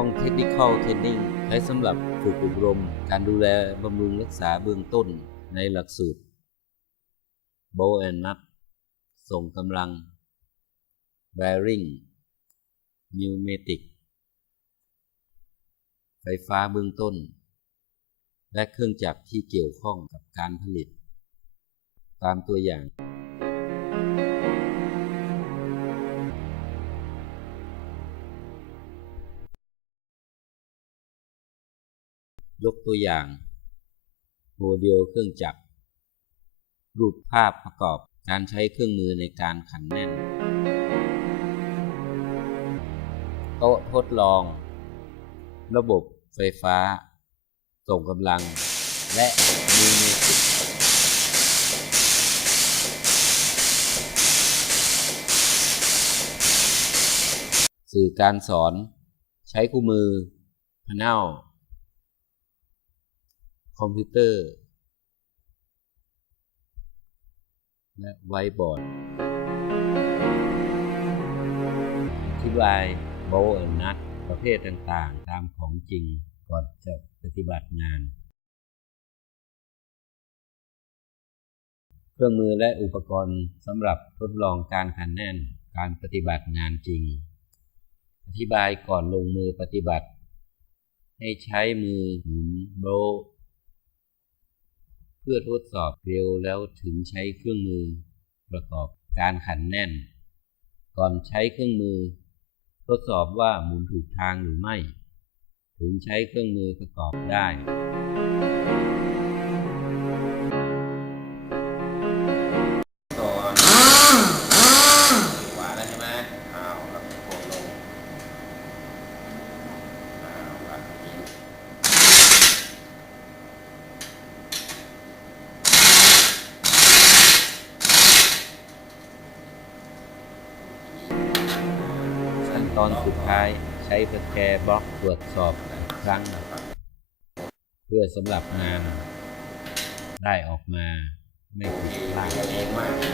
ห้อง Technical Training ใช้สำหรับฝึกอบรม การดูแลบำรุงรักษาเบื้องต้นในหลักสูตร b o and Nut ส่งกำลัง Bearing Pneumatic ไฟฟ้าเบื้องต้น และเครื่องจักรที่เกี่ยวข้องกับการผลิต ตามตัวอย่าง ยกตัวอย่าง โมเดลเครื่องจักร รูปภาพประกอบการใช้เครื่องมือในการขันแน่น โต๊ะทดลอง ระบบไฟฟ้า ส่งกำลัง และมีเมติกสื่อการสอน ใช้คู่มือพน l คอมพิวเตอร์ และไวบอร์ดอธิบายโบว์นัทประเภทต่างๆ ตามของจริงก่อนจะปฏิบัติงาน เครื่องมือและอุปกรณ์สำหรับทดลองการขันแน่นการปฏิบัติงานจริง อธิบายก่อนลงมือปฏิบัติ ให้ใช้มือหมุนโบ พื่อทดสอบเร็วแล้วถึงใช้เครื่องมือ ประกอบการขันแน่น ก่อนใช้เครื่องมือ ทดสอบว่าหมุนถูกทางหรือไม่ ถึงใช้เครื่องมือประกอบได้ ตอนสุดท้ายใช้สแกร์บล็อกตรวจสอบครั้งเพื่อสำหรับงานได้ออกมาไม่ผิดพลาด